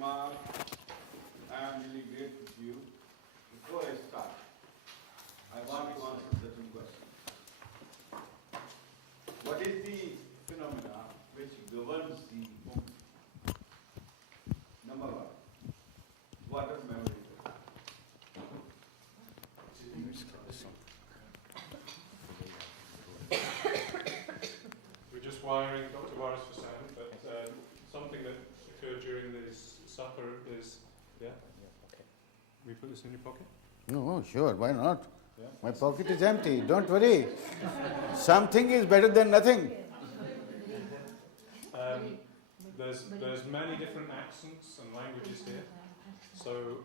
Mark, I am really grateful to you. Before I start, I want to answer certain questions. What is the phenomena which governs the movement? Number one, water memory. We're just wiring Dr. Waris for sound, but something that occurred during this supper is, yeah? Okay. We put this in your pocket? No, sure, why not? Yeah. My pocket is empty, don't worry. Something is better than nothing. There's many different accents and languages here. So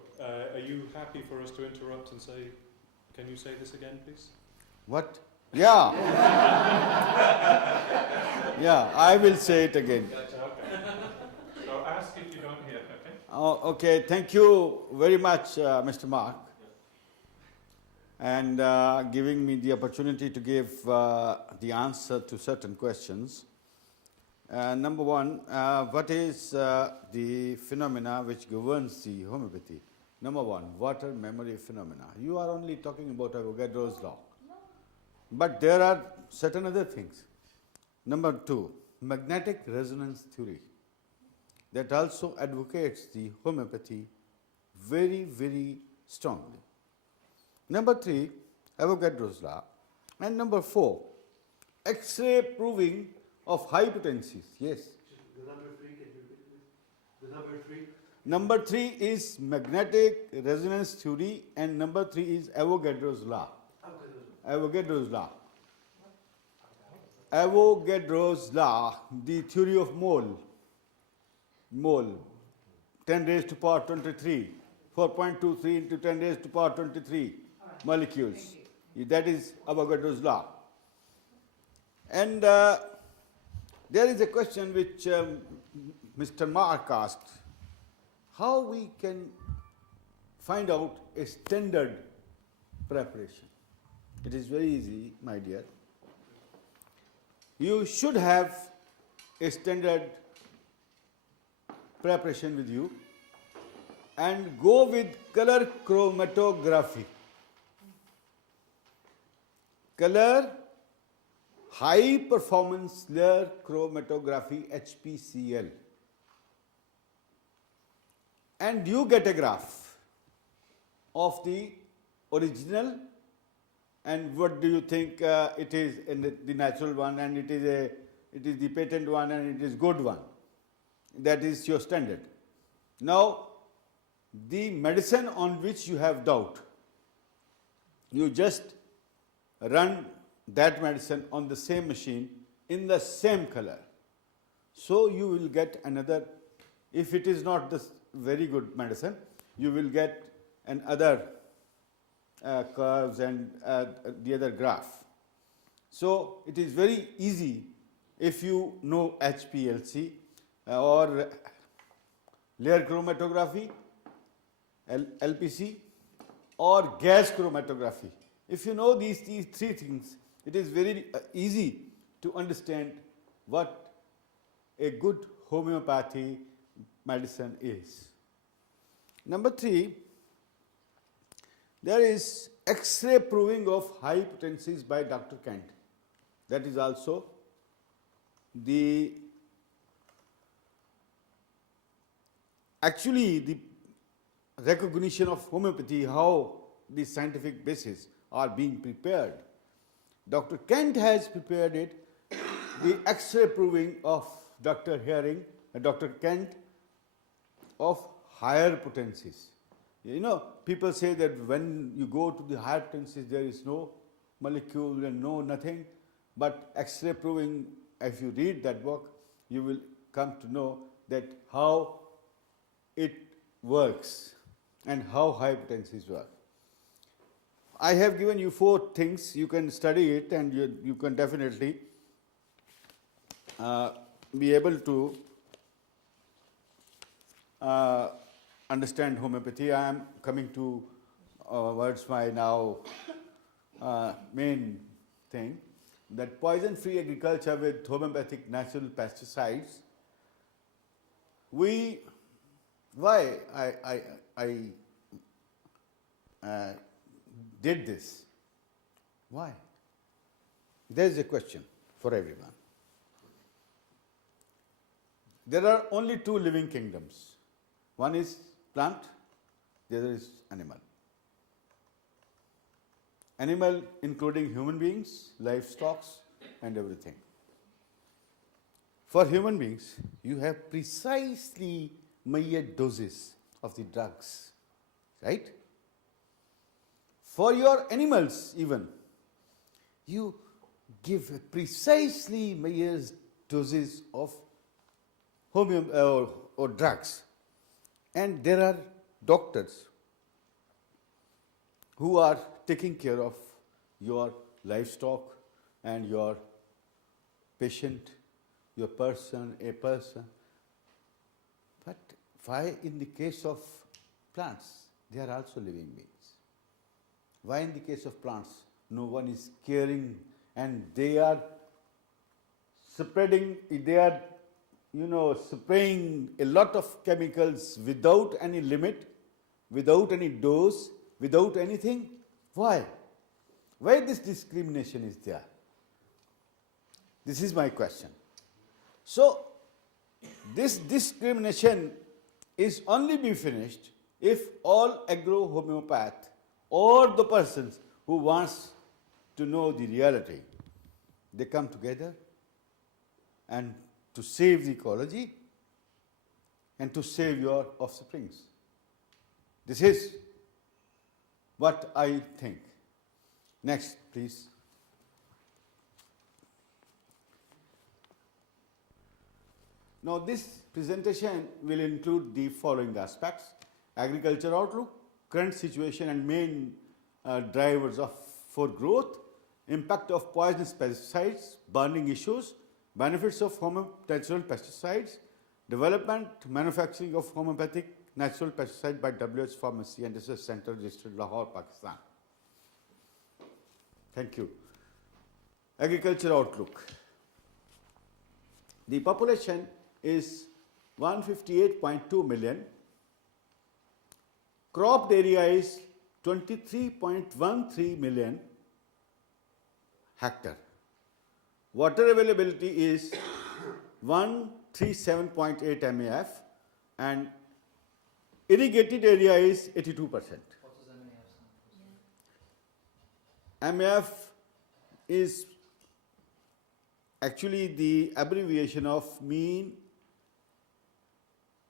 are you happy for us to interrupt and say, can you say this again, please? What? Yeah. Yeah, I will say it again. Okay. So ask if you don't hear, okay? Oh, okay, thank you very much, Mr. Mark, and giving me the opportunity to give the answer to certain questions. Number one, what is the phenomena which governs the homeopathy? Number one, water memory phenomena. You are only talking about Avogadro's law. But there are certain other things. Number two, magnetic resonance theory. That also advocates the homeopathy very, very strongly. Number three, Avogadro's law. And number four, X-ray proving of high potencies. Yes. The number three, can you repeat this? The number three? Number three is magnetic resonance theory, and number three is Avogadro's law. Avogadro's law. Avogadro's law, the theory of mole, 10 raised to power 23, 4.23 into 10 raised to power 23 molecules. That is Avogadro's law. And there is a question which Mr. Mark asked, how we can find out a standard preparation. It is very easy, my dear. You should have a standard preparation with you and go with color chromatography. Color high performance layer chromatography, HPCL. And you get a graph of the original and what do you think it is in the natural one, and it is the patent one, and it is good one. That is your standard. Now, the medicine on which you have doubt, you just run that medicine on the same machine in the same color. So you will get another, if it is not the very good medicine, you will get another curves and the other graph. So it is very easy if you know HPLC or layer chromatography, LPC, or gas chromatography. If you know these three things, it is very easy to understand what a good homeopathy medicine is. Number three, there is X-ray proving of high potencies by Dr. Kent. That is also the recognition of homeopathy, how the scientific basis are being prepared. Dr. Kent has prepared it, the X-ray proving of Dr. Herring, Dr. Kent, of higher potencies. You know, people say that when you go to the higher potencies, there is no molecule and no nothing. But X-ray proving, if you read that book, you will come to know that how it works and how high potencies work. I have given you 4 things. You can study it and you can definitely be able to understand homeopathy. I am coming to towards my now main thing, that poison-free agriculture with homeopathic natural pesticides. We why I did this? Why? There is a question for everyone. There are only two living kingdoms. One is plant, the other is animal. Animal including human beings, livestock, and everything. For human beings, you have precisely measured doses of the drugs, right? For your animals even, you give precisely measured doses of or drugs. And there are doctors who are taking care of your livestock and your patient, your person, a person. But why in the case of plants, they are also living beings? Why in the case of plants, no one is caring and they are spreading, they are spraying a lot of chemicals without any limit, without any dose, without anything? Why? Why this discrimination is there? This is my question. So, this discrimination is only be finished if all agro-homeopath or the persons who wants to know the reality, they come together and to save the ecology and to save your offsprings. This is what I think. Next, please. Now, this presentation will include the following aspects: agriculture outlook, current situation and main drivers for growth, impact of poisonous pesticides, burning issues, benefits of natural pesticides, development, manufacturing of homeopathic natural pesticide by WH Pharmacy and Research Center registered Lahore, Pakistan. Thank you. Agriculture outlook. The population is 158.2 million. Cropped area is 23.13 million hectare. Water availability is 137.8 MAF and irrigated area is 82%. What does MAF is actually the abbreviation of mean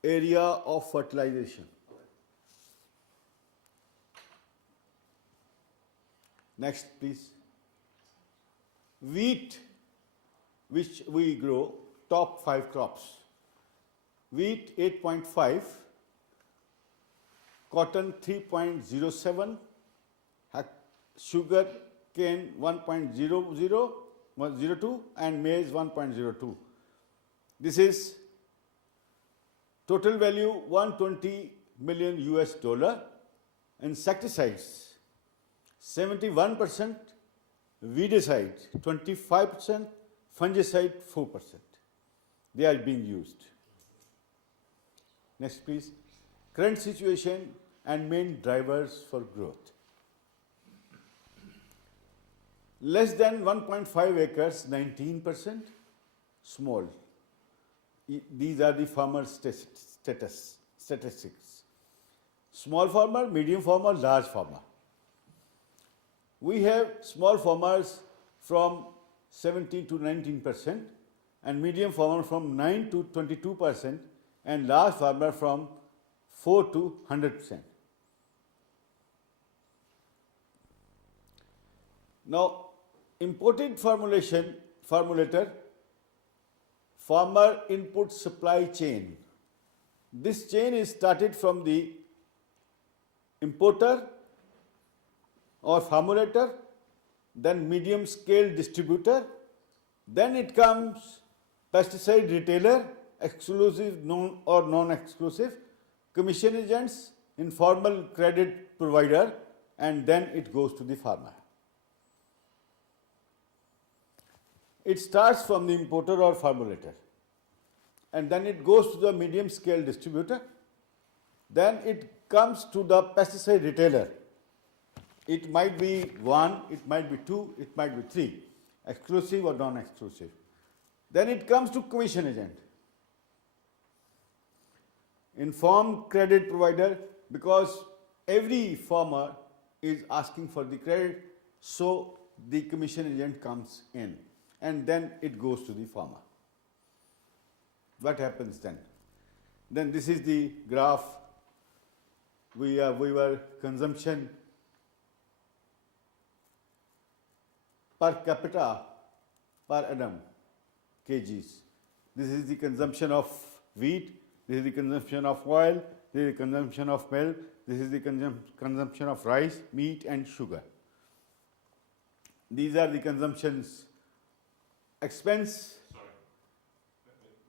area of fertilization. Next, please. Wheat, which we grow, top 5 crops. Wheat 8.5, cotton 3.07, sugar cane 1.02 and maize 1.02. This is total value 120 million US dollar. Insecticides 71%, weedicide 25%, fungicide 4%. They are being used. Next, please. Current situation and main drivers for growth. Less than 1.5 acres, 19%, small. These are the farmer statistics. Small farmer, medium farmer, large farmer. We have small farmers from 17 to 19% and medium farmer from 9 to 22% and large farmer from 4 to 100%. Now, imported formulator, farmer input supply chain. This chain is started from the importer or formulator, then medium scale distributor, then it comes pesticide retailer, exclusive or non-exclusive, commission agents, informal credit provider, and then it goes to the farmer. It starts from the importer or formulator, and then it goes to the medium scale distributor, Then it comes to the pesticide retailer. It might be 1, it might be 2, it might be 3, exclusive or non-exclusive. Then it comes to commission agent. Informed credit provider, because every farmer is asking for the credit, so the commission agent comes in and then it goes to the farmer. What happens then? Then this is the graph. We were consumption per capita per annum kgs. This is the consumption of wheat, this is the consumption of oil, this is the consumption of milk, this is the consumption of rice, meat and sugar. These are the consumptions. Expense. Sorry.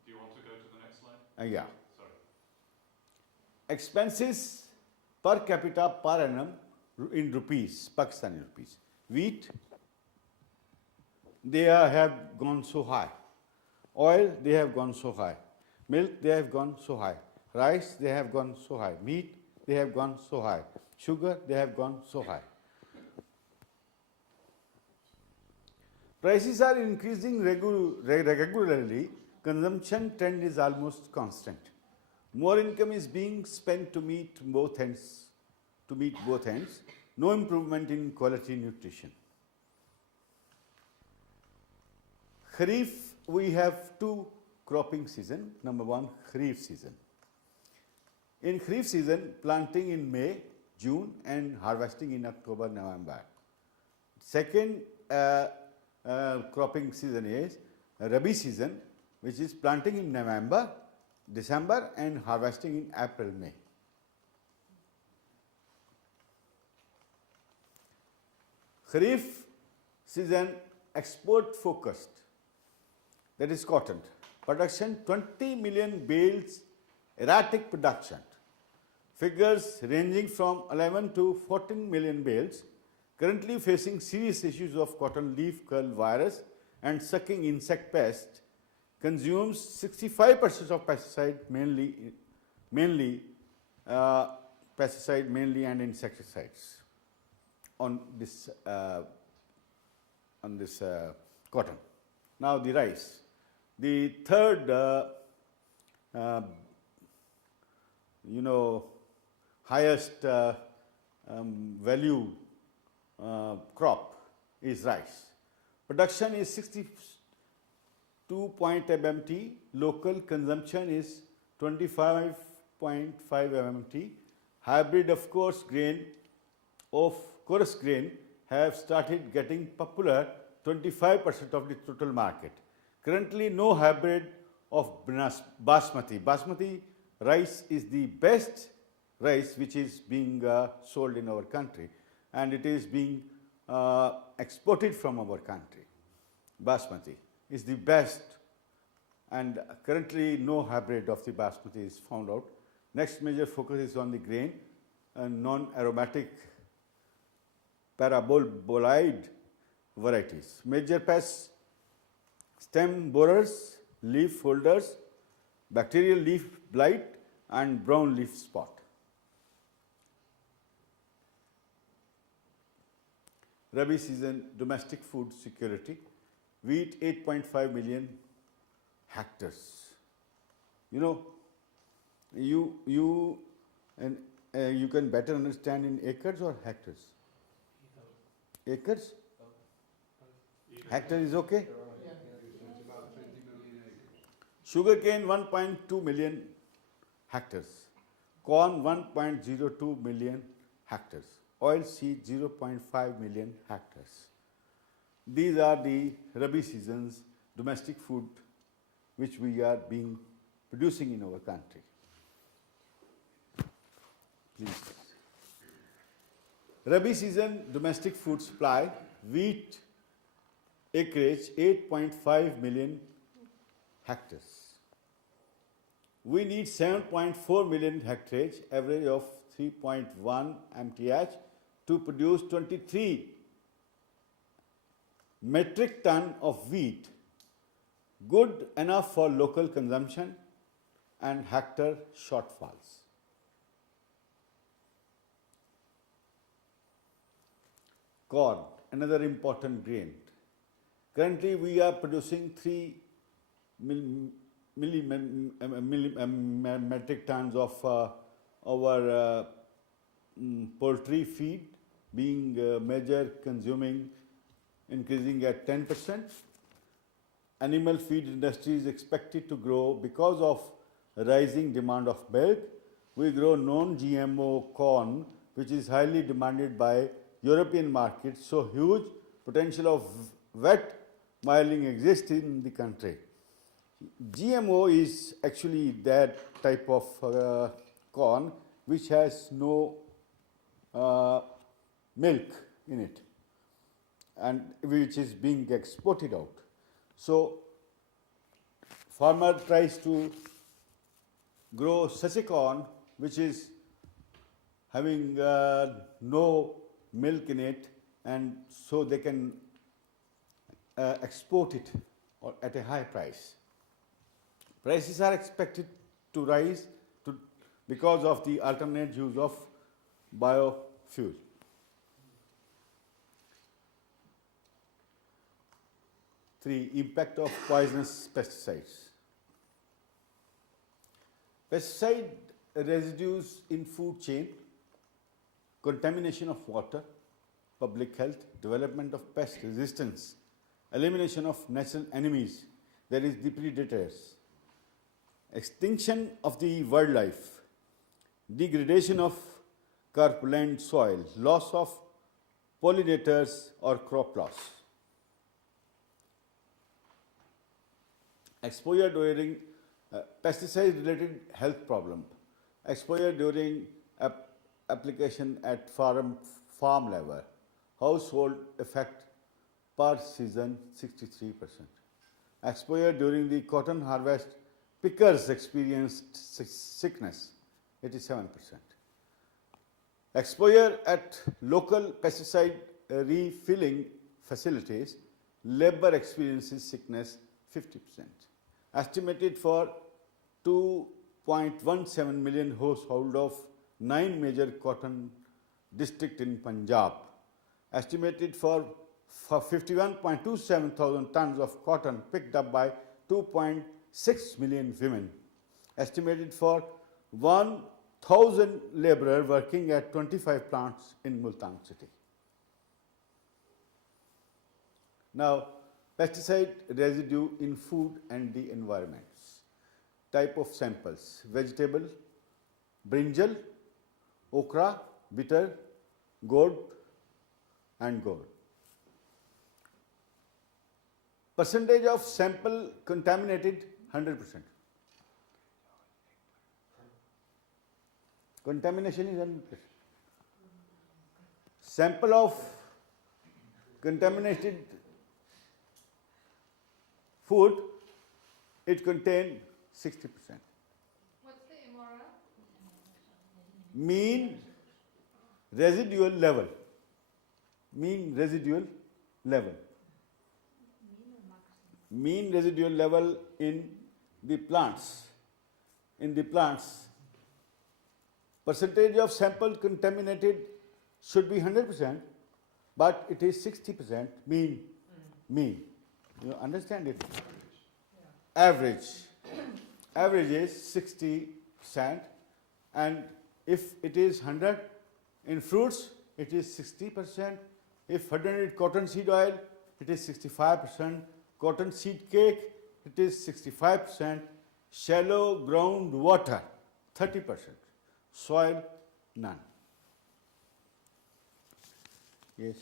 Do you want to go to the next slide? Yeah. Sorry. Expenses per capita per annum in rupees, Pakistani rupees. Wheat, they have gone so high. Oil, they have gone so high. Milk, they have gone so high. Rice, they have gone so high. Meat, they have gone so high. Sugar, they have gone so high. Prices are increasing regularly. Consumption trend is almost constant. More income is being spent to meet both ends. No improvement in quality nutrition. Kharif, we have 2 cropping season. Number 1, Kharif season. In Kharif season, planting in May, June and harvesting in October, November. Second cropping season is Rabi season, which is planting in November, December and harvesting in April, May. Kharif season export focused, that is cotton. Production 20 million bales, erratic production. Figures ranging from 11 to 14 million bales. Currently facing serious issues of cotton leaf curl virus and sucking insect pest. Consumes 65% of pesticide, mainly and insecticides on this cotton. Now the rice. The third, highest value crop is rice. Production is 62 MMT. Local consumption is 25.5 MMT. Hybrid of coarse grain have started getting popular, 25% of the total market. Currently no hybrid of basmati. Basmati rice is the best rice which is being sold in our country and it is being exported from our country. Basmati is the best and currently no hybrid of the basmati is found out. Next major focus is on the grain and non-aromatic paraboloid varieties. Major pests: stem borers, leaf folders, bacterial leaf blight and brown leaf spot. Rabi season domestic food security. Wheat 8.5 million hectares. You can better understand in acres or hectares? Acres? Hectare is okay? Sugarcane 1.2 million hectares. Corn 1.02 million hectares. Oilseed 0.5 million hectares. These are the Rabi season's domestic food which we are producing in our country. Please. Rabi season domestic food supply, wheat acreage 8.5 million hectares. We need 7.4 million hectares, average of 3.1 MTH to produce 23 metric ton of wheat, good enough for local consumption and hectare shortfalls. corn, another important grain. Currently, we are producing 3 metric tons of our poultry feed, being major consuming, increasing at 10%. Animal feed industry is expected to grow because of rising demand of milk. We grow non-GMO corn, which is highly demanded by European markets, so huge potential of wet milling exists in the country. GMO is actually that type of corn which has no milk in it and which is being exported out. So farmer tries to grow such a corn which is having no milk in it, and so they can export it at a high price. Prices are expected to rise because of the alternate use of biofuel. Three, impact of poisonous pesticides. Pesticide residues in food chain, contamination of water, public health, development of pest resistance, elimination of natural enemies, that is the predators, extinction of the wildlife, degradation of corpulent soil, loss of pollinators or crop loss. Exposure during pesticide-related health problem, exposure during application at farm level, household effect per season 63%. Exposure during the cotton harvest, pickers experienced sickness 87%. Exposure at local pesticide refilling facilities, labor experiences sickness 50%. Estimated for 2.17 million households of 9 major cotton districts in Punjab. Estimated for 51.27 thousand tons of cotton picked up by 2.6 million women. Estimated for 1,000 laborers working at 25 plants in Multan city. Now, pesticide residue in food and the environment. Type of samples: vegetable, brinjal, okra, bitter, gourd and gourd. Percentage of sample contaminated 100%. Contamination is 100%. Sample of contaminated food, it contained 60%. What's the MRR? Mean residual level. Mean residual level. Mean residual level in the plants. In the plants, percentage of sample contaminated should be 100%, but it is 60% mean. Mean. You understand it? Average. Average is 60%, and if it is 100 in fruits, it is 60%. If 100 cotton seed oil, it is 65%. Cotton seed cake, it is 65%. Shallow groundwater, 30%. Soil, none. Yes.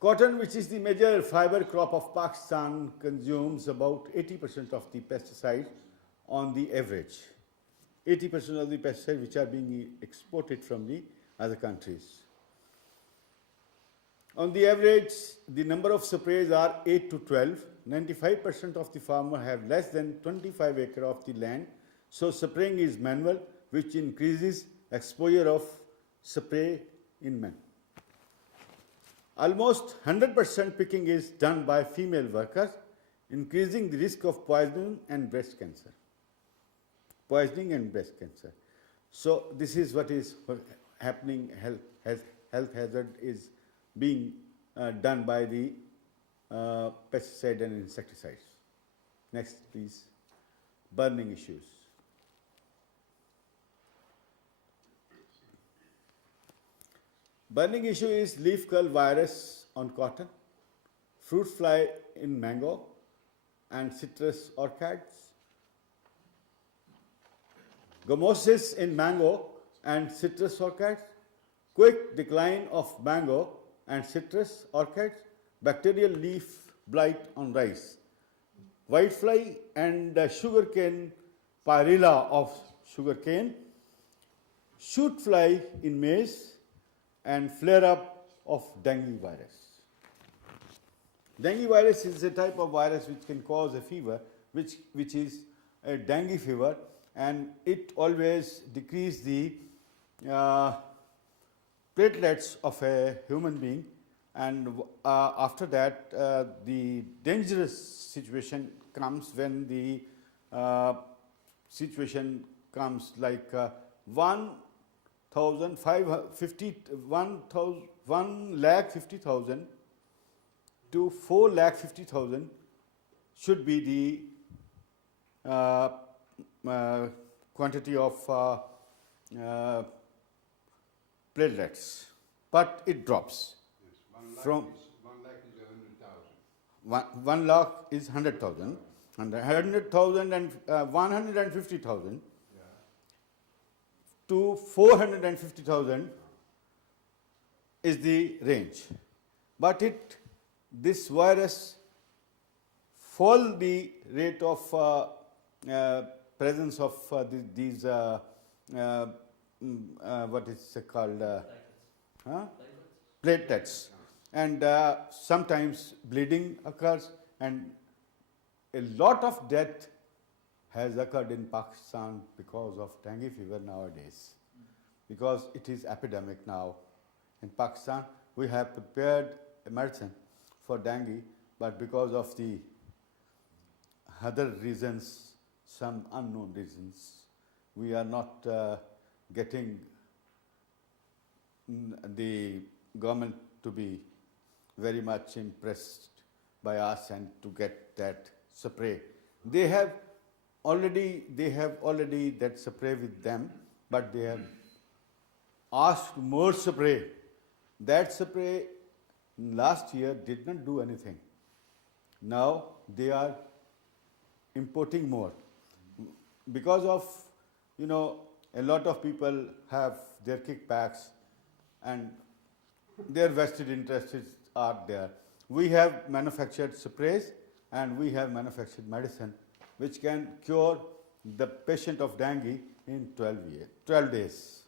Cotton, which is the major fiber crop of Pakistan, consumes about 80% of the pesticide on the average. 80% of the pesticide which are being exported from the other countries. On the average, the number of sprays are 8 to 12. 95% of the farmers have less than 25 acres of the land, so spraying is manual, which increases exposure of spray in men. Almost 100% picking is done by female workers, increasing the risk of poisoning and breast cancer. Poisoning and breast cancer. So this is what is happening, has health hazard is being done by the pesticide and insecticides. Next, please. Burning issues. Burning issue is leaf curl virus on cotton, fruit fly in mango and citrus orchids, gummosis in mango and citrus orchids, quick decline of mango and citrus orchids, bacterial leaf blight on rice, whitefly and sugarcane pyrilla of sugarcane, shoot fly in maize, and flare up of dengue virus. Dengue virus is a type of virus which can cause a fever, which is a dengue fever, and it always decreases the platelets of a human being, and after that the dangerous situation comes when the situation comes like 1,50,000 to 4,50,000 should be the quantity of platelets, but it drops. Yes, 1 lakh From- is 100,000. 1 lakh is 100,000, and 100,000 and 150,000 Yeah. to 450,000 is the range. But this virus fall the rate of presence of these what is called platelets, and sometimes bleeding occurs, and a lot of death has occurred in Pakistan because of dengue fever nowadays, because it is epidemic now in Pakistan. We have prepared a medicine for dengue, but because of the other reasons, some unknown reasons, we are not getting the government to be very much impressed by us and to get that spray. They have already that spray with them, but they have asked more spray. That spray last year did not do anything. Now they are importing more because of, a lot of people have their kickbacks and their vested interests are there. We have manufactured sprays and we have manufactured medicine which can cure the patient of dengue in 12 days.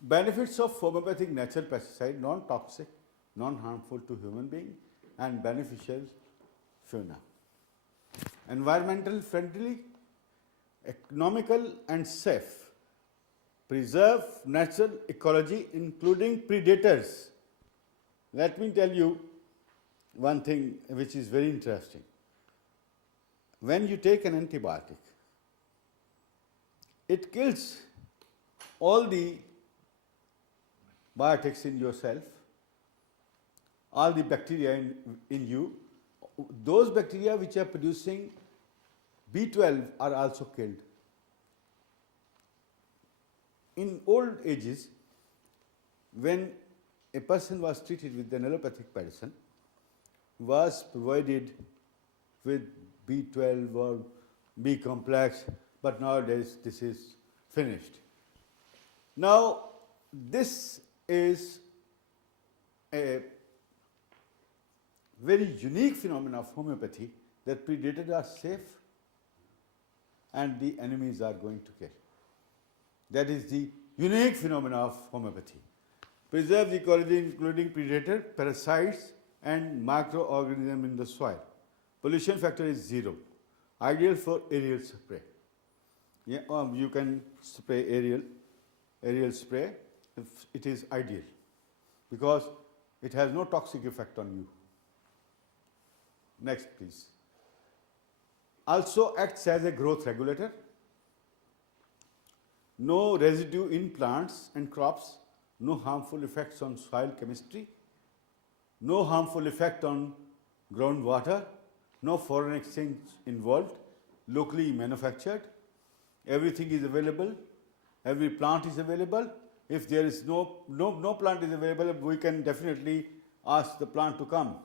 Benefits of homeopathic natural pesticide: non-toxic, non-harmful to human being, and beneficial fauna. Environmental friendly, economical and safe. Preserve natural ecology including predators. Let me tell you one thing which is very interesting. When you take an antibiotic, it kills all the biotics in yourself, all the bacteria in you. Those bacteria which are producing B12 are also killed. In old ages, when a person was treated with an allopathic medicine, was provided with B12 or B complex, but nowadays this is finished. Now, this is a very unique phenomenon of homeopathy, that predators are safe and the enemies are going to kill. That is the unique phenomenon of homeopathy. Preserve the ecology including predator, parasites and microorganisms in the soil. Pollution factor is 0. Ideal for aerial spray. Yeah, you can spray aerial spray. It is ideal because it has no toxic effect on you. Next, please. Also acts as a growth regulator. no residue in plants and crops, no harmful effects on soil chemistry, no harmful effect on groundwater, no foreign exchange involved, locally manufactured. Everything is available. Every plant is available. If there is no plant is available, we can definitely ask the plant to come.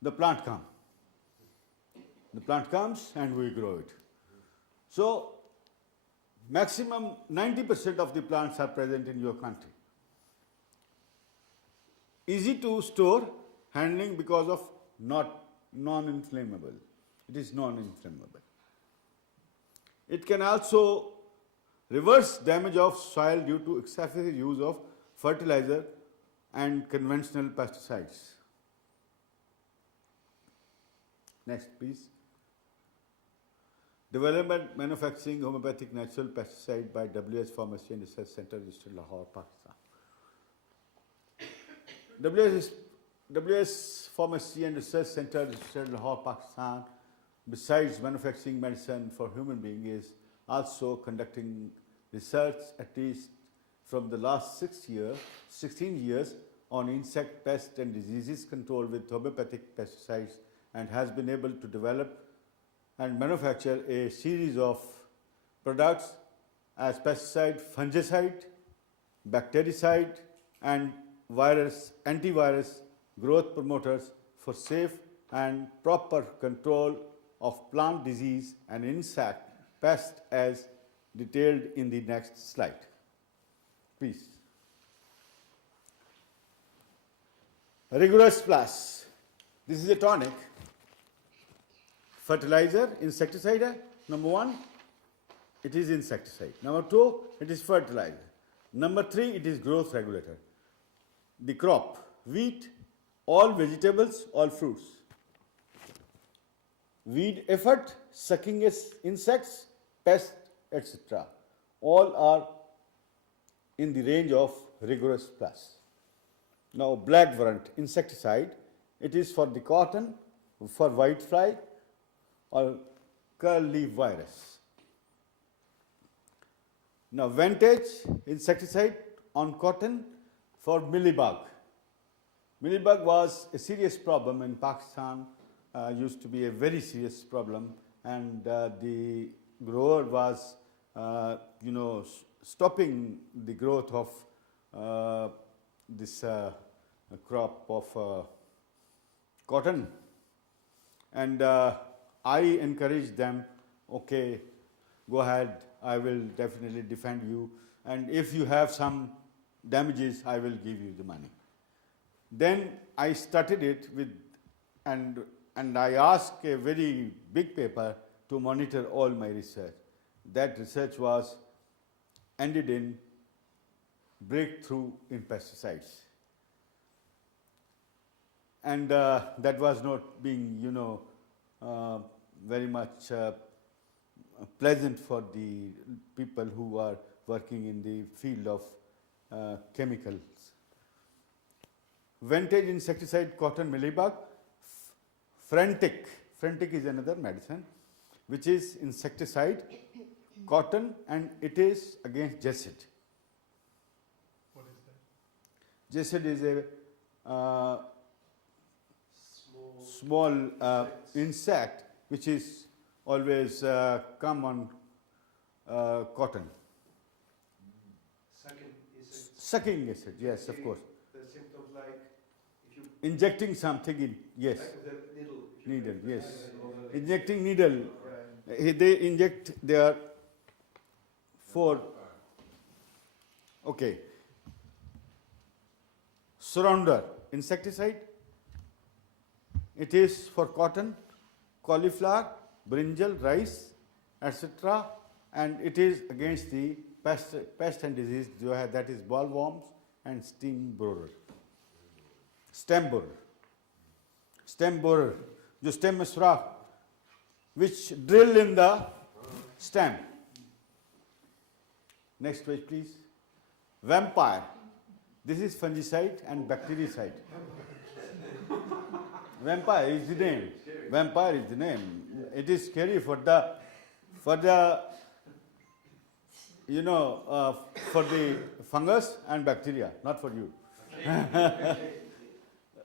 The plant comes. The plant comes and we grow it. So, maximum 90% of the plants are present in your country. Easy to store, handling because of non-inflammable. It is non-inflammable. It can also reverse damage of soil due to excessive use of fertilizer and conventional pesticides. Next, please. Development, manufacturing homeopathic natural pesticide by WS Pharmacy and Research Center, registered Lahore, Pakistan. WS Pharmacy and Research Center, registered Lahore, Pakistan, besides manufacturing medicine for human beings, is also conducting research, at least from the last 16 years, on insect, pest and diseases control with homeopathic pesticides, and has been able to develop and manufacture a series of products as pesticide, fungicide, bactericide and antivirus growth promoters for safe and proper control of plant disease and insect pest as detailed in the next slide. Please. Rigorous Plus. This is a tonic. Fertilizer, insecticide, number 1, it is insecticide. Number 2, it is fertilizer. Number 3, it is growth regulator. The crop, wheat, all vegetables, all fruits. Weed effort, sucking insects, pests, etc. All are in the range of Rigorous Plus. Now, black warrant insecticide, it is for the cotton, for whitefly, or curl leaf virus. Now, Vantage insecticide on cotton for mealybug. Mealybug was a serious problem in Pakistan, used to be a very serious problem, and the grower was, stopping the growth of this crop of cotton. And I encouraged them, okay, go ahead, I will definitely defend you, and if you have some damages, I will give you the money. Then I started it with, and I asked a very big paper to monitor all my research. That research was ended in breakthrough in pesticides. And that was not being, very much pleasant for the people who are working in the field of chemicals. Vantage insecticide, cotton mealybug. Frantic is another medicine, which is insecticide, cotton, and it is against Jessid. What is that? Jessid is a small insect which is always come on cotton. Sucking acid, yes, of course. The symptoms like if you Injecting something in, yes. like the needle. Needle, yes. Right. Injecting needle. They inject their 4. Okay. Surrounder, insecticide. It is for cotton, cauliflower, brinjal, rice, etc. And it is against the pest and disease, that is bollworms and stem borer. Stem borer. जो stem में सुराख, which drill in the stem. Next page, please. Vampire. This is fungicide and bactericide. Vampire is the name. Vampire is the name. It is scary for the you know, for the fungus and bacteria, not for you.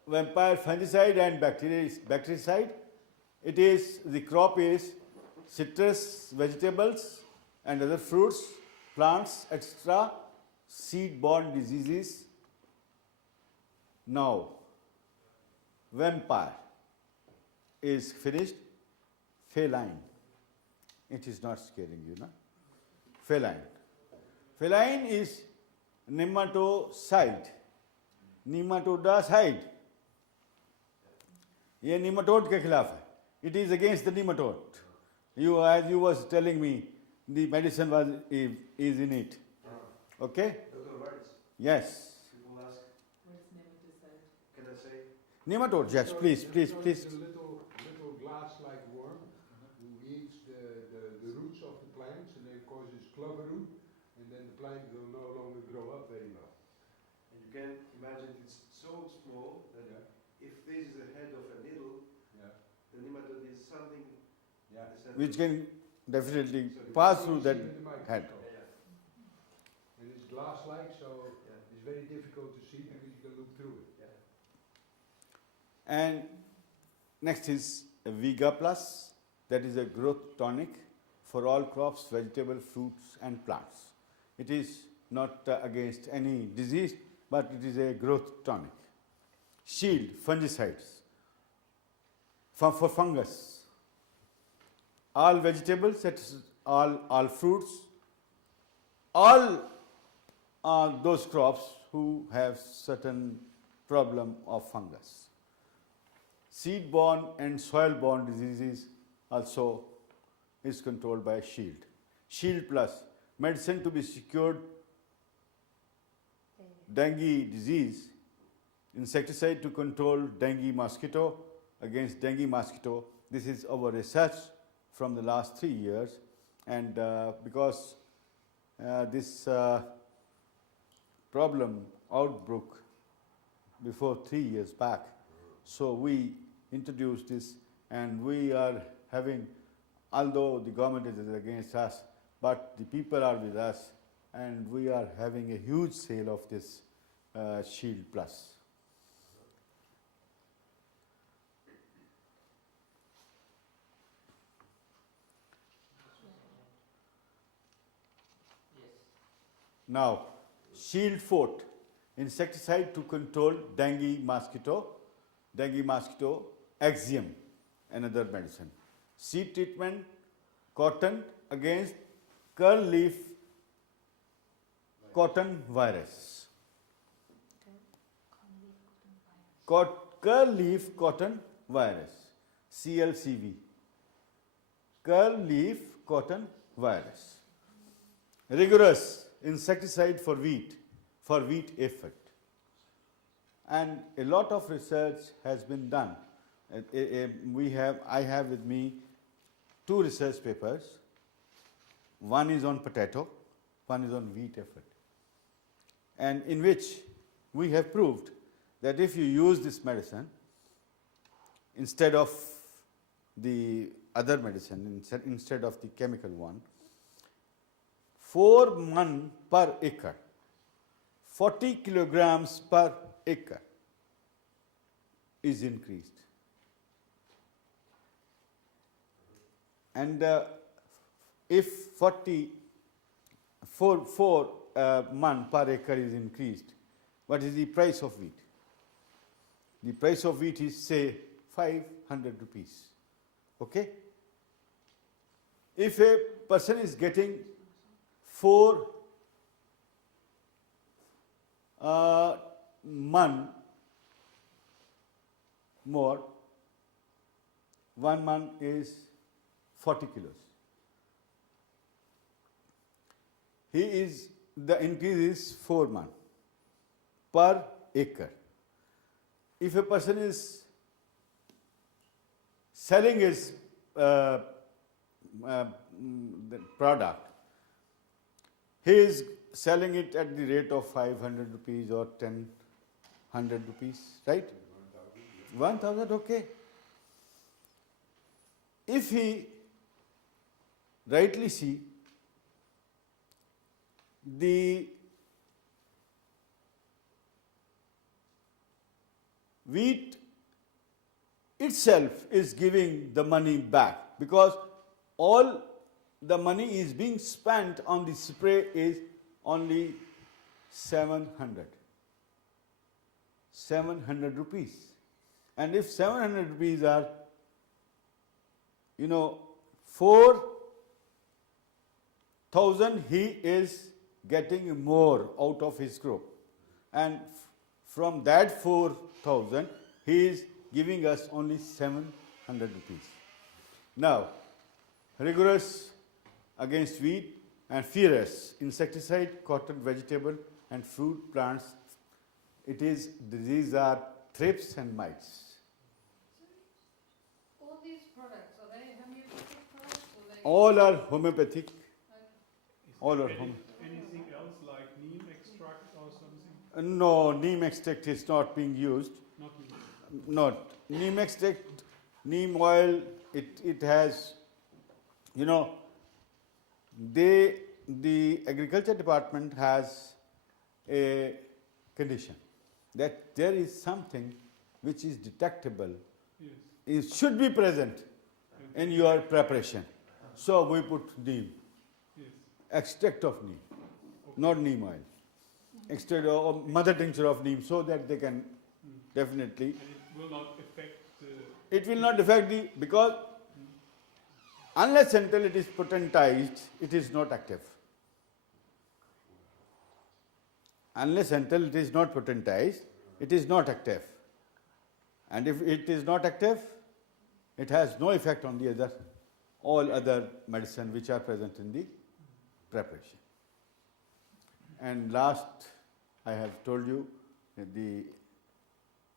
Vampire fungicide and bactericide. It is, the crop is citrus, vegetables and other fruits, plants, etc., seed-borne diseases. Now, vampire is finished. Feline. It is not scaring you, no? Feline. Feline is nematocide. Nematodicide. ये nematode के खिलाफ है. It is against the nematode. You, as you was telling me, the medicine is in it. Okay? Dr. Waris, Yes. people ask, can I say? Nematode, yes, please. The little glass-like worm who eats the roots of the plants and then causes club root, and then the plant will no longer grow up very well. And you can imagine it's so small that if this is the head of a needle, the nematode is something in the center. Which can definitely So you pass can through see that it with the microscope. head. And it's glass-like, so it's very difficult to see because you can look through it. And next is a Vega Plus, that is a growth tonic for all crops, vegetables, fruits and plants. It is not against any disease, but it is a growth tonic. Shield, fungicides, for fungus. All vegetables, all fruits, all those crops who have certain problem of fungus. Seed-borne and soil-borne diseases also is controlled by Shield. Shield Plus, medicine to be secured, dengue disease, insecticide to control dengue mosquito, against dengue mosquito. This is our research from the last 3 years, and because this problem outbroke before 3 years back, so we introduced this, and we are having, although the government is against us, but the people are with us, and we are having a huge sale of this Shield Plus. Now, Shield Fort, insecticide to control dengue mosquito, axiom, another medicine. Seed treatment, cotton against curl leaf cotton virus. Curl leaf cotton virus, CLCV. Curl leaf cotton virus. Rigorous insecticide for wheat aphid. And a lot of research has been done. I have with me 2 research papers. One is on potato, one is on wheat aphid. And in which we have proved that if you use this medicine instead of the other medicine, instead of the chemical one, 4 mon per acre, 40 kilograms per acre is increased. And if 4 mon per acre is increased, what is the price of wheat? The price of wheat is, say, 500 rupees. Okay? If a person is getting 4 mon more, 1 mon is 40 kilos. The increase is 4 mon per acre. If a person is selling his the product, he is selling it at the rate of 500 rupees or 100 rupees, right? 1,000, okay. If he rightly see, the wheat itself is giving the money back, because all the money is being spent on the spray is only 700 rupees. And if 700 rupees are, 4,000 he is getting more out of his crop. And from that 4,000 he is giving us only 700 rupees. Now, rigorous against weed and fierce insecticide, cotton, vegetable and fruit plants. These are thrips and mites. All these products, are they homeopathic products or they? All are homeopathic. All are Anything else like neem extract or something? No, neem extract is not being used. Not neem. Not neem extract, neem oil. It has, the agriculture department has a condition that there is something which is detectable. Yes. It should be present in your preparation. So we put neem, Yes. extract of neem, not neem oil. Extract or mother tincture of neem, so that they can definitely. And it will not affect the. It will not affect because unless until it is potentized, it is not active. Unless until it is not potentized, it is not active. And if it is not active, it has no effect on the all other medicine which are present in the preparation. And last, I have told you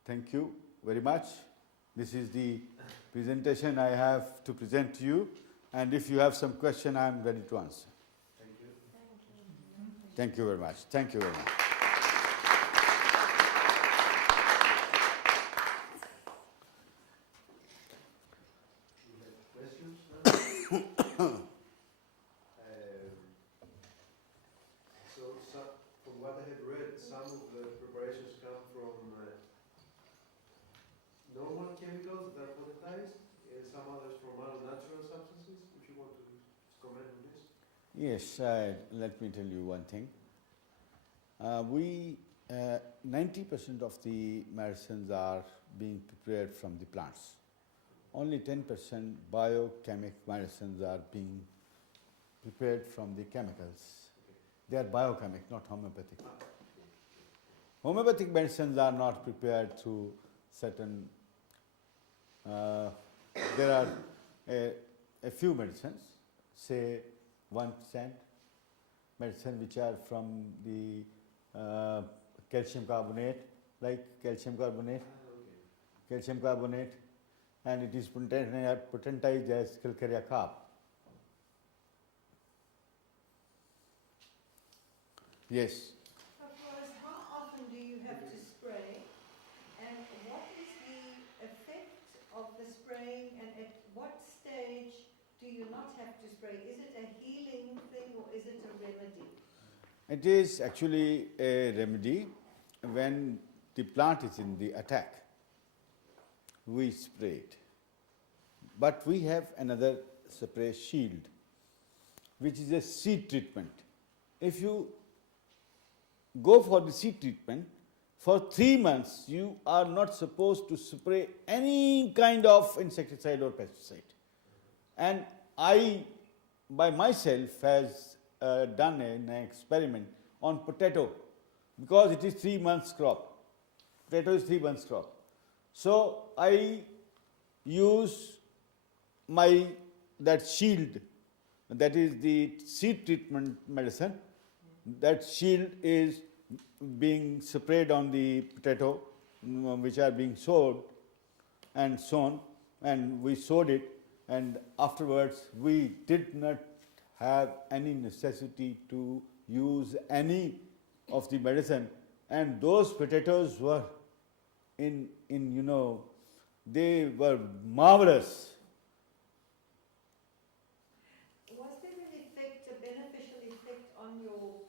thank you very much. This is the presentation I have to present to you. And if you have some question, I am ready to answer. Thank you. Thank you very much. Thank you very much. We have questions now? From what I have read, some of the preparations come from normal chemicals that are potentized, and some others from other natural substances. If you want to comment on this. Yes, let me tell you one thing. 90% of the medicines are being prepared from the plants. Only 10% biochemic medicines are being prepared from the chemicals. They are biochemic, not homeopathic. Homeopathic medicines are not prepared through certain. There are a few medicines, say 1% medicine which are from the calcium carbonate, like calcium carbonate, and it is potentized as calcarea carb. Yes. Waris, how often do you have to spray, and what is the effect of the spraying, and at what stage do you not have to spray? Is it a healing thing or is it a remedy? It is actually a remedy. When the plant is in the attack, we spray it. But we have another spray shield, which is a seed treatment. If you go for the seed treatment, for 3 months you are not supposed to spray any kind of insecticide or pesticide. And I, by myself, has done an experiment on potato, because it is 3 months crop. Potato is 3 months crop. So I use that shield, that is the seed treatment medicine. That shield is being sprayed on the potato, which are being sowed and sown, and we sowed it, and afterwards we did not have any necessity to use any of the medicine, and those potatoes were they were marvelous. Was there an effect, a beneficial effect on your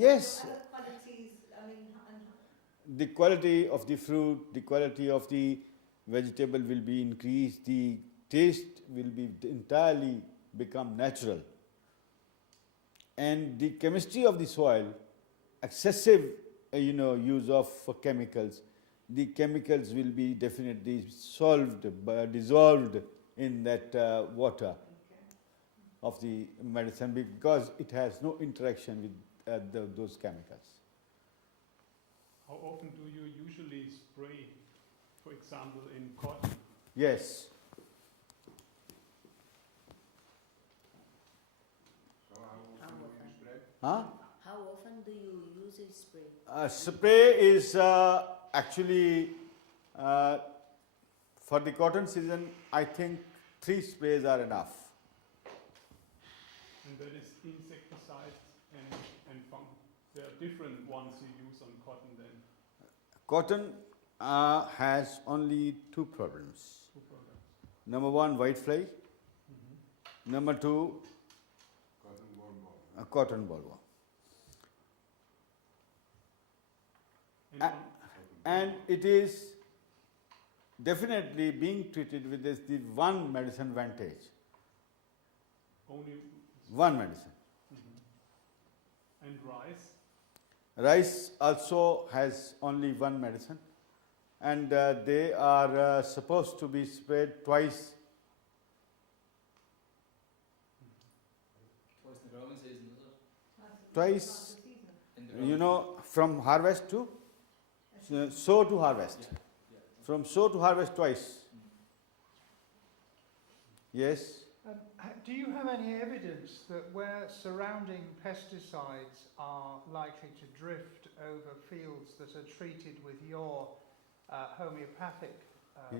Yes, Other qualities, I mean, and the quality of the fruit, the quality of the vegetable will be increased, the taste will be entirely become natural. And the chemistry of the soil, excessive use of chemicals, the chemicals will be definitely dissolved in that water of the medicine, because it has no interaction with those chemicals. How often do you usually spray, for example, in cotton? Yes. So how often do you spray? Huh? How often do you use a spray? Spray is actually for the cotton season, I think 3 sprays are enough. And that is insecticides and fung. There are different ones you use on cotton then. Cotton has only 2 problems. Two products. Number 1, whitefly. Number 2, Cotton bollworm. cotton bollworm. And A- on- And it is definitely being treated with this, the one medicine vantage. only. One medicine. And rice. Rice also has only one medicine, and they are supposed to be sprayed twice. Twice in the growing season, is it? Twice, In the growing from harvest to sow to harvest. Yeah. From sow to harvest twice. Yes. Do you have any evidence that where surrounding pesticides are likely to drift over fields that are treated with your homeopathic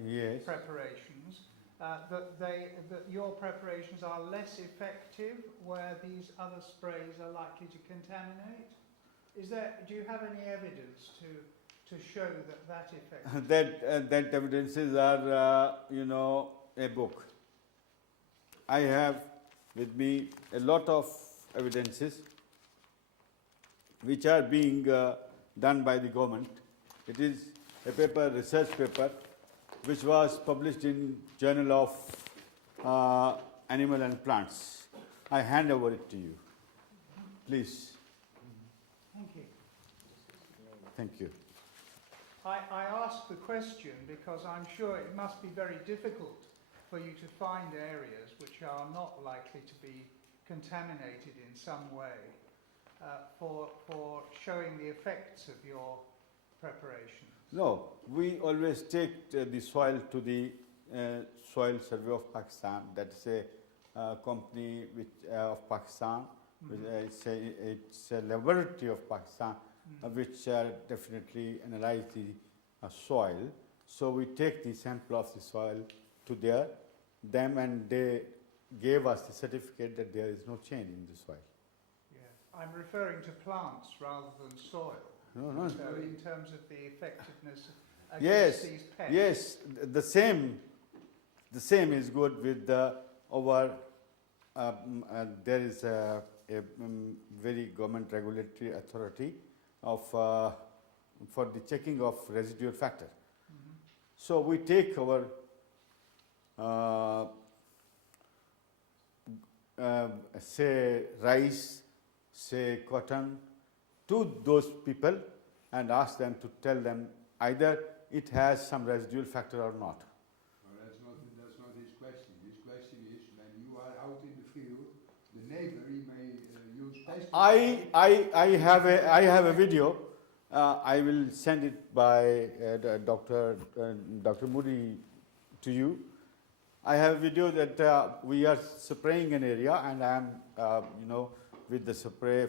Yes. preparations, that your preparations are less effective where these other sprays are likely to contaminate? Do you have any evidence to show that effect? That evidences are, a book. I have with me a lot of evidences which are being done by the government. It is a paper, research paper, which was published in Journal of Animal and Plants. I hand over it to you. Please. Thank you. Thank you. I ask the question because I'm sure it must be very difficult for you to find areas which are not likely to be contaminated in some way for showing the effects of your preparation. No, we always take the soil to the Soil Survey of Pakistan. That's a company of Pakistan. It's a laboratory of Pakistan which definitely analyze the soil. So we take the sample of the soil to them, and they gave us the certificate that there is no change in the soil. Yeah. I'm referring to plants rather than soil. No. So in terms of the effectiveness Yes, against these pests. yes, the same is good with our. There is a very government regulatory authority of for the checking of residual factor. So we take our say rice, say cotton, to those people and ask them to tell them either it has some residual factor or not. Well, that's not his question. His question is, when you are out in the field, the neighbor, he may use pesticides. I have a video. I will send it by Dr. Moody to you. I have a video that we are spraying an area, and I am, with the spray,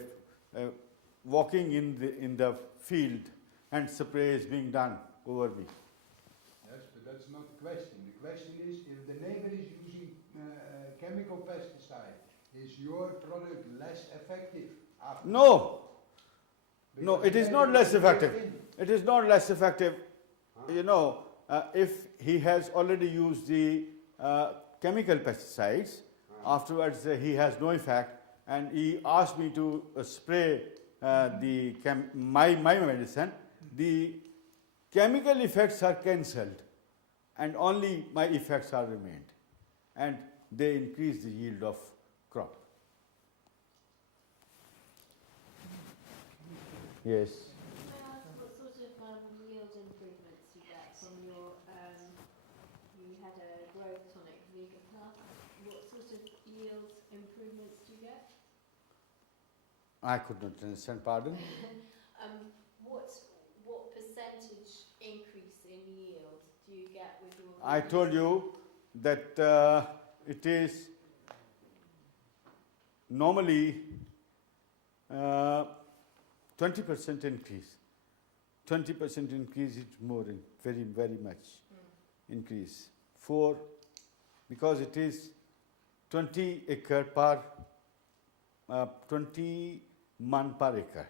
walking in the field, and spray is being done over me. Yes, but that's not the question. The question is, if the neighbor is using chemical pesticide, is your product less effective? After? No, Because it the is not neighbor less is effective. in. It is not less effective. Huh? If he has already used the chemical pesticides, afterwards he has no effect, and he asked me to spray my medicine, the chemical effects are cancelled and only my effects are remained, and they increase the yield of crop. Yes. Can I ask what sort of yield improvements you get from your, you had a growth tonic Vega Plus, what sort of yield improvements do you get? I could not understand, pardon? What percentage increase in yield do you get with your? I told you that it is normally 20% increase. 20% increase is more, very, very much increase. Because it is 20 acre per 20 man per acre.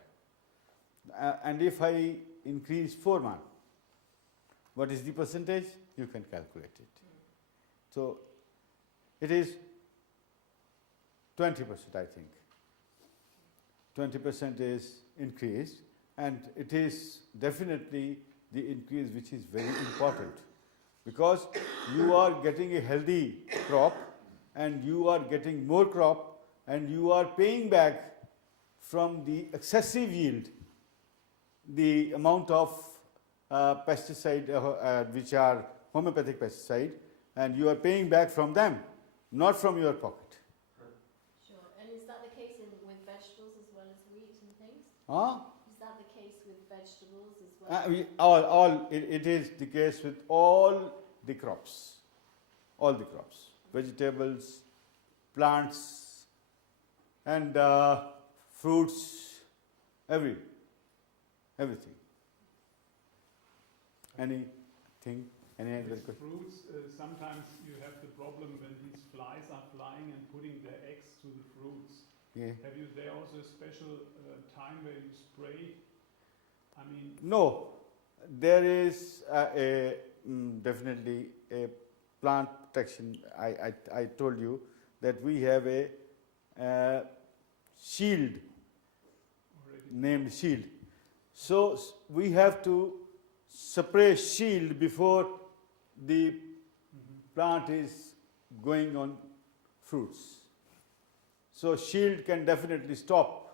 And if I increase 4 man, what is the percentage? You can calculate it. So it is 20%, I think. 20% is increase, and it is definitely the increase which is very important, because you are getting a healthy crop and you are getting more crop and you are paying back from the excessive yield the amount of pesticide which are homeopathic pesticide, and you are paying back from them, not from your pocket. Sure. And is that the case with vegetables as well as wheat and things? Huh? Is that the case with vegetables as well? It is the case with all the crops, vegetables, plants, and fruits, everything. Anything? Any other With question? fruits, sometimes you have the problem when these flies are flying and putting their eggs to the fruits. Yeah. Have you there also a special time where you spray? I mean, No, there is definitely a plant protection. I told you that we have a shield already. named shield. So we have to spray shield before the plant is going on fruits. So shield can definitely stop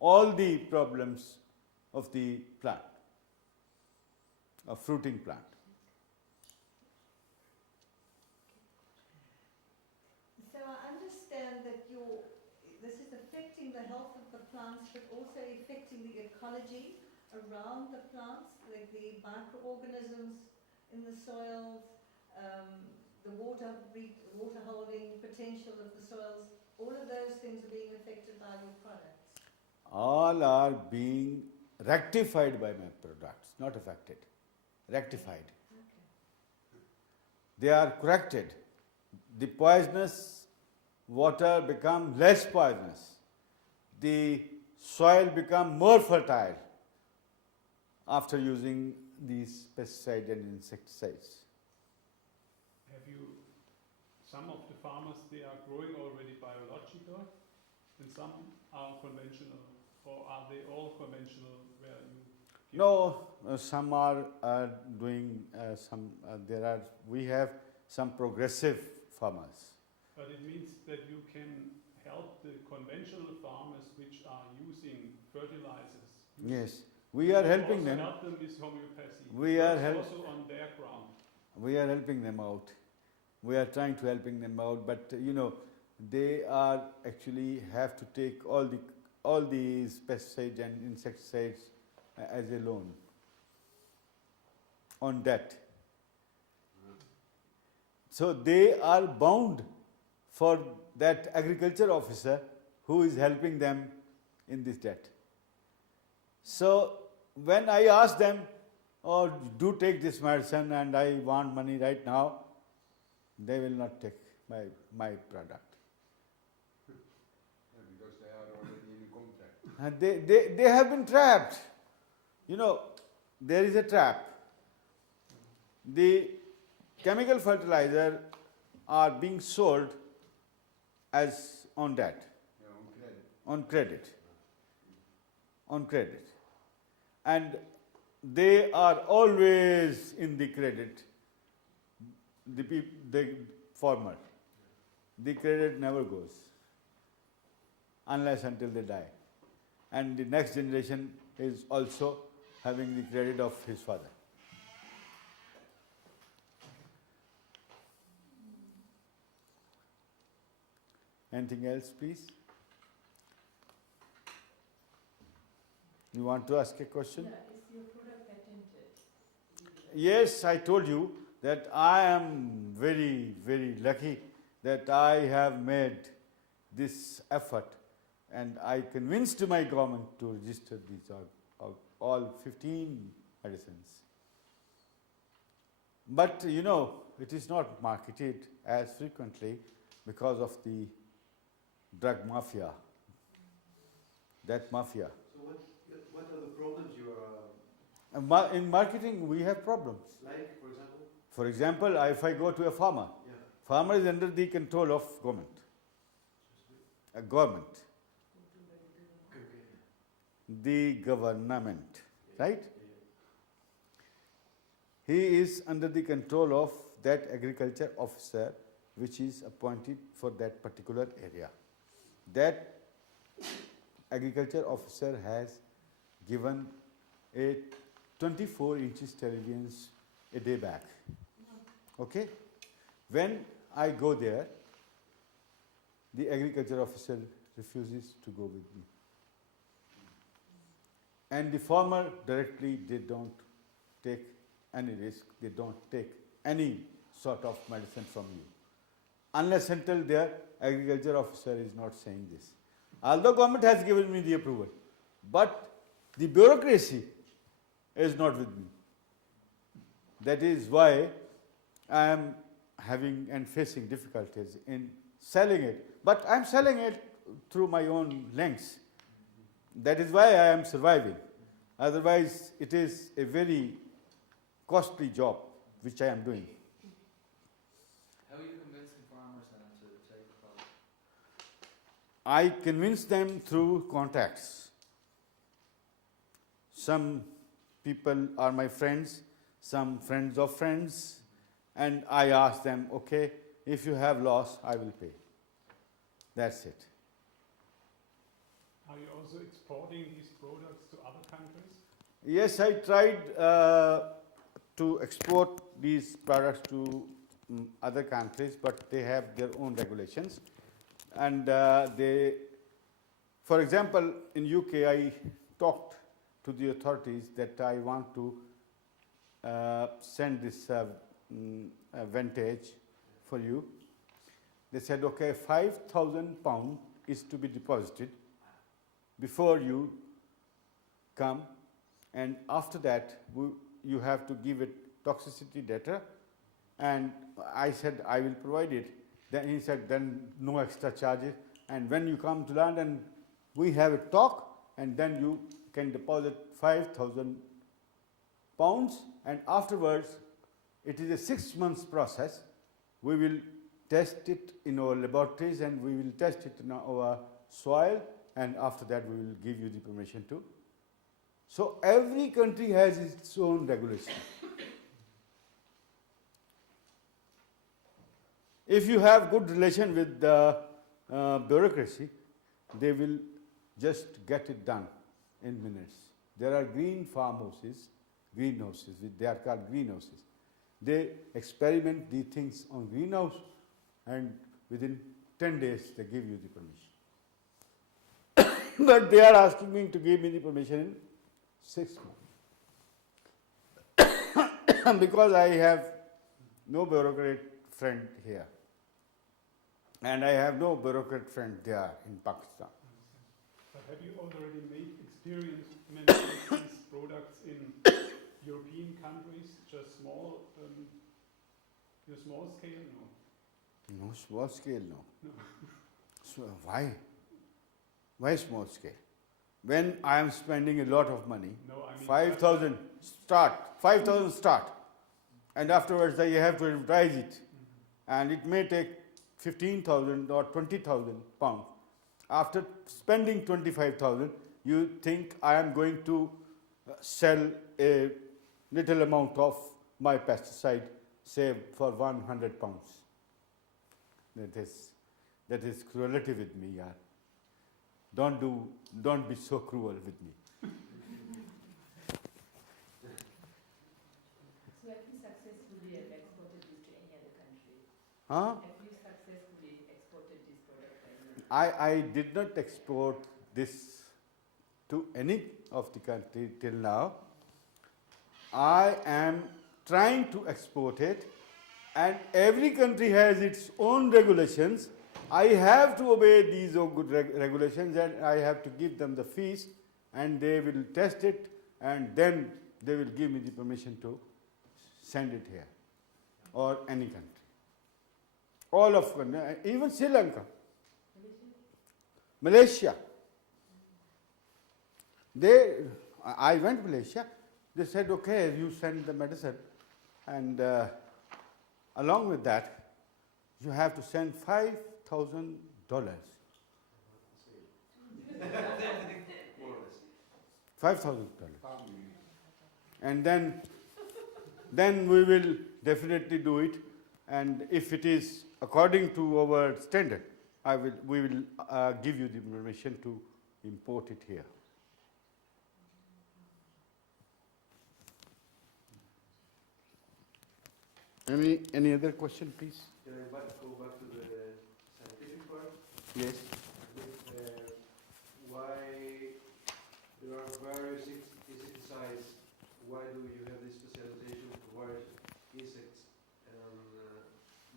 all the problems of the plant, a fruiting plant. So I understand that this is affecting the health of the plants, but also affecting the ecology around the plants, like the microorganisms in the soils, the water holding potential of the soils. All of those things are being affected by your products. All are being rectified by my products, not affected, rectified. Okay. They are corrected. The poisonous water become less poisonous. The soil become more fertile after using these pesticides and insecticides. Have you, some of the farmers, they are growing already biological and some are conventional, or are they all conventional where you give? No, some are doing we have some progressive farmers. But it means that you can help the conventional farmers which are using fertilizers. Yes, we are helping also them. help them with homeopathy. We are also on their ground. We are helping them out. We are trying to helping them out, but they are actually have to take all these pesticides and insecticides as a loan on debt. So they are bound for that agriculture officer who is helping them in this debt. So when I ask them, oh, do take this medicine and I want money right now, they will not take my product. Yeah, because they are already in a contract. And they have been trapped. There is a trap. The chemical fertilizer are being sold as on debt, Yeah, on credit. on credit. on credit. And they are always in the credit, the farmer. The credit never goes unless until they die. And the next generation is also having the credit of his father. Anything else, please? You want to ask a question? Yeah, is your product patented? Yes, I told you that I am very, very lucky that I have made this effort, and I convinced my government to register these all 15 medicines. But you know, it is not marketed as frequently because of the drug mafia. That mafia. So what are the problems you are... In marketing, we have problems. Like, for example? For example, if I go to a farmer, Yeah. farmer is under the control of government. A government. The government, right? He is under the control of that agriculture officer which is appointed for that particular area. That agriculture officer has given a 24 inches televisions a day back. Okay? When I go there, the agriculture officer refuses to go with me. And the farmer directly, they don't take any risk, they don't take any sort of medicine from you. Unless until their agriculture officer is not saying this. Although government has given me the approval, but the bureaucracy is not with me. That is why I am having and facing difficulties in selling it. But I am selling it through my own lengths. That is why I am surviving. Otherwise, it is a very costly job which I am doing. How are you convincing farmers then to take the product? I convince them through contacts. Some people are my friends, some friends of friends, and I ask them, okay, if you have loss, I will pay. That's it. Are you also exporting these products to other countries? Yes, I tried to export these products to other countries, but they have their own regulations. And they, for example, in UK, I talked to the authorities that I want to send this vintage for you. They said, okay, £5,000 is to be deposited before you come, and after that you have to give it toxicity data. And I said I will provide it. Then he said then no extra charges, and when you come to London we have a talk, and then you can deposit £5,000, and afterwards it is a 6 months process. We will test it in our laboratories and we will test it in our soil, and after that we will give you the permission to. So every country has its own regulation. If you have good relation with the bureaucracy, they will just get it done in minutes. There are green farmhouses, greenhouses, they are called greenhouses. They experiment these things on greenhouse, and within 10 days they give you the permission. But they are asking me to give me the permission in 6 months. Because I have no bureaucrat friend here. And I have no bureaucrat friend there in Pakistan. But have you already made experiments with these products in European countries, just small, your small scale? No. No small scale, no. No. So why? Why small scale? When I am spending a lot of money, No, I mean 5,000 start, and afterwards I have to advertise it, and it may take 15,000 or 20,000 pounds. After spending 25,000, you think I am going to sell a little amount of my pesticide, say for 100 pounds. That is cruelty with me, yaar. Don't be so cruel with me. So have you successfully exported this to any other country? Huh? Have you successfully exported this product to any other I did not export this to any of the country till now. I am trying to export it, and every country has its own regulations. I have to obey these good regulations, and I have to give them the fees, and they will test it, and then they will give me the permission to send it here or any country. All of them, even Sri Lanka, Malaysia. I went to Malaysia. They said, okay, you send the medicine, and along with that, you have to send $5,000. More or less. $5,000. And then we will definitely do it. And if it is according to our standard, we will give you the permission to import it here. Any other question, please? Can I go back to the scientific part? Yes. Why there are various insecticides? Why do you have this specialization for various insects, and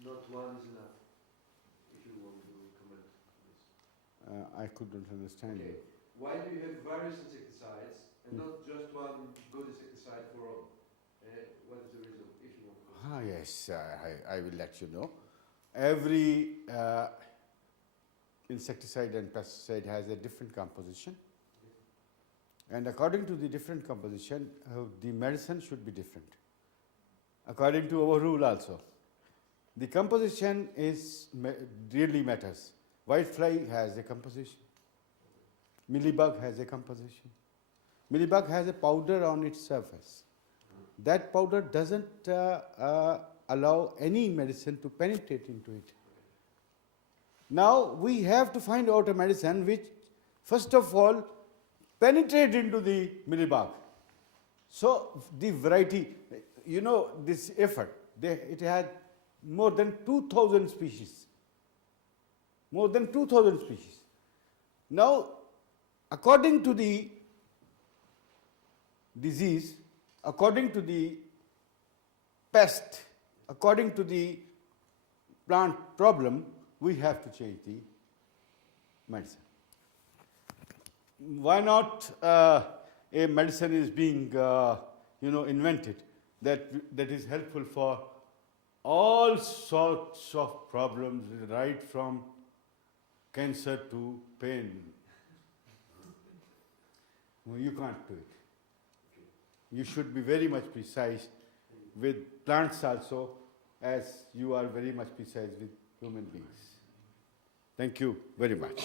not one is enough? If you want to comment on this. I couldn't understand Okay. you. Why do you have various insecticides and not just one good insecticide for all? What is the reason? If you want to comment. Yes, I will let you know. Every insecticide and pesticide has a different composition. And according to the different composition, the medicine should be different. According to our rule also. The composition really matters. Whitefly has a composition. Mealybug has a composition. Mealybug has a powder on its surface. That powder doesn't allow any medicine to penetrate into it. Now we have to find out a medicine which, first of all, penetrate into the mealybug. So the variety, this effort, it had more than 2,000 species. More than 2,000 species. Now, according to the disease, according to the pest, according to the plant problem, we have to change the medicine. Why not a medicine is being invented that is helpful for all sorts of problems, right from cancer to pain? You can't do it. You should be very much precise with plants also, as you are very much precise with human beings. Thank you very much.